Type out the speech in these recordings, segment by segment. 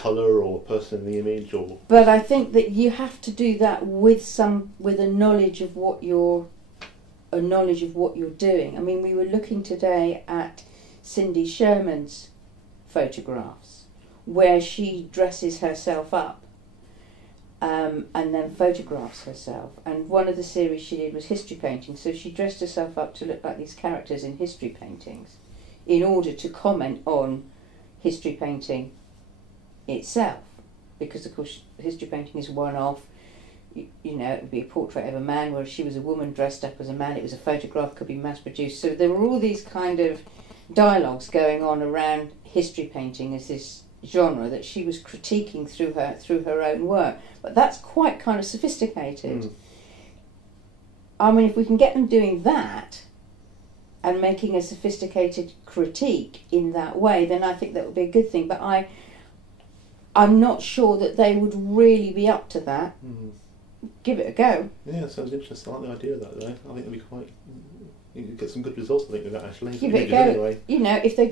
colour or a person in the image, or. But I think that you have to do that with a knowledge of what you're doing. I mean, we were looking today at Cindy Sherman's photographs, where she dresses herself up and then photographs herself. And one of the series she did was history painting, so she dressed herself up to look like these characters in history paintings in order to comment on history painting itself, because of course history painting is one-off. You know, it would be a portrait of a man, whereas she was a woman dressed up as a man. It was a photograph, could be mass-produced. So there were all these kind of dialogues going on around history painting as this genre that she was critiquing through her own work. But that's quite kind of sophisticated. I mean, if we can get them doing that and making a sophisticated critique in that way, then I think that would be a good thing. But I'm not sure that they would really be up to that. Give it a go. Yeah, sounds interesting. I like the idea of that, though. I think it'd be quite. You could get some good results, I think, with that, actually. Give it a go. Anyway. You know, if they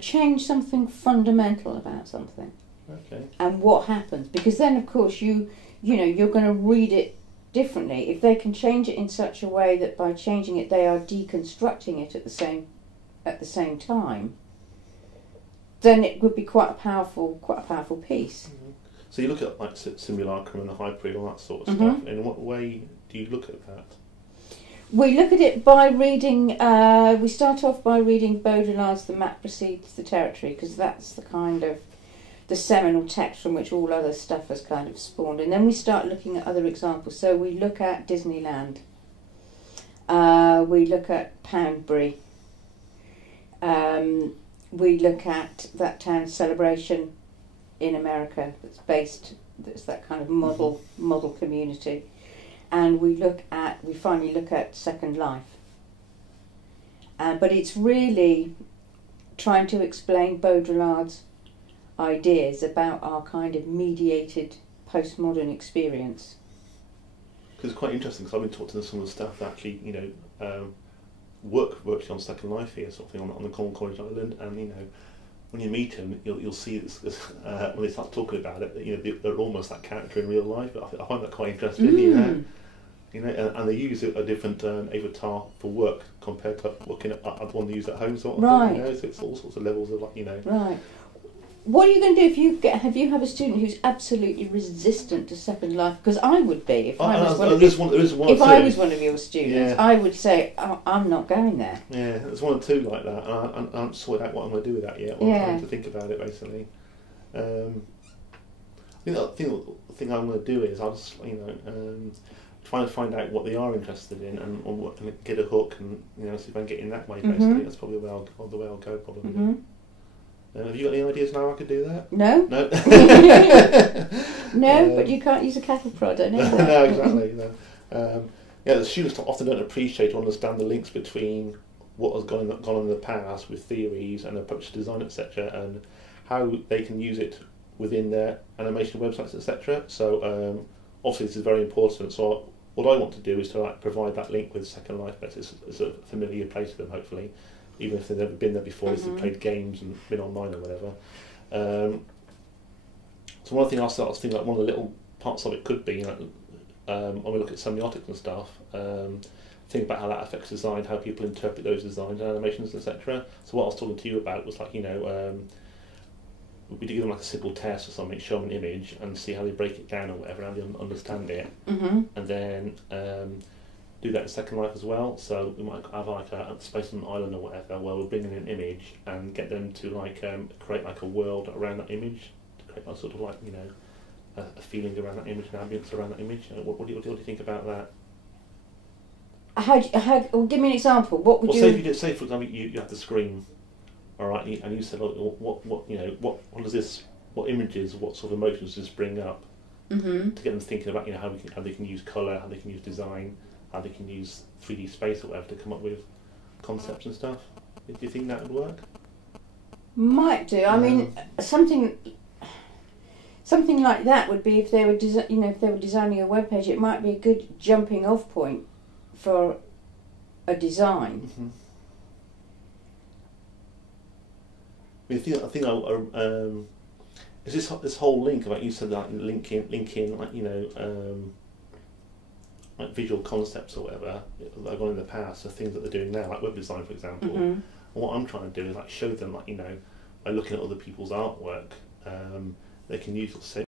change something fundamental about something. Okay. And what happens? Because then, of course, you're going to read it differently. If they can change it in such a way that by changing it they are deconstructing it at the same time, then it would be quite a powerful piece. So you look at like simulacrum and the hypereal, all that sort of stuff. In what way do you look at that? We look at it by reading. We start off by reading Baudrillard's "The Map Precedes the Territory," because that's the kind of the seminal text from which all other stuff has kind of spawned. And then we start looking at other examples. So we look at Disneyland. We look at Poundbury. We look at that town Celebration in America that's that kind of model community. And we finally look at Second Life. But it's really trying to explain Baudrillard's ideas about our kind of mediated postmodern experience. Because it's quite interesting, because I've been talking to some of the staff that actually, work virtually on Second Life here, sort of thing, on the Cornwall College Island, and when you meet them, you'll see this, when they start talking about it, they're almost that character in real life. But I find that quite interesting, and they use a different avatar for work compared to looking at the one they use at home, sort of thing. So it's all sorts of levels of Right. What are you going to do if you have a student who's absolutely resistant to Second Life? Because I would be if I was one of your students. I would say, I'm not going there. Yeah, there's one or two like that, and I haven't sorted out what I'm going to do with that yet. I'm trying to think about it, basically. I think the thing I'm going to do is I'll just try to find out what they are interested in and get a hook and see if I can get in that way. Basically, that's probably the way I'll go. Probably. Have you got any ideas now I could do that? No. No, but you can't use a cattle prod, I know that. No, exactly. No. The students often don't appreciate or understand the links between what has gone in the past with theories and approach to design, etc., and how they can use it within their animation websites, etc. So obviously this is very important. So what I want to do is to provide that link with Second Life, but it's a familiar place for them, hopefully. Even if they've never been there before, if they've played games and been online or whatever. So one thing I was thinking, one of the little parts of it could be, when we look at semiotics and stuff, think about how that affects design, how people interpret those designs and animations, etc. So what I was talking to you about was we do give them a simple test or something, show them an image and see how they break it down or whatever, how they understand it, and then do that in Second Life as well. So we might have a space on an island or whatever where we'll bring in an image and get them to create a world around that image, to create a sort of a feeling around that image, an ambience around that image. What do you think about that? Well, give me an example. What would you? Say for example you have the screen, all right, and you said what does this, what images, what sort of emotions does this bring up, to get them thinking about how they can use colour, how they can use design, how they can use 3D space or whatever to come up with concepts and stuff. Do you think that would work? Might do. I mean, something like that would be if they were designing a web page. It might be a good jumping off point for a design. I think is this whole link about, you said that linking like, you know, like visual concepts or whatever that have gone in the past, the things that they're doing now, like web design, for example. Mm-hmm. And what I'm trying to do is like show them, like, you know, by looking at other people's artwork, they can use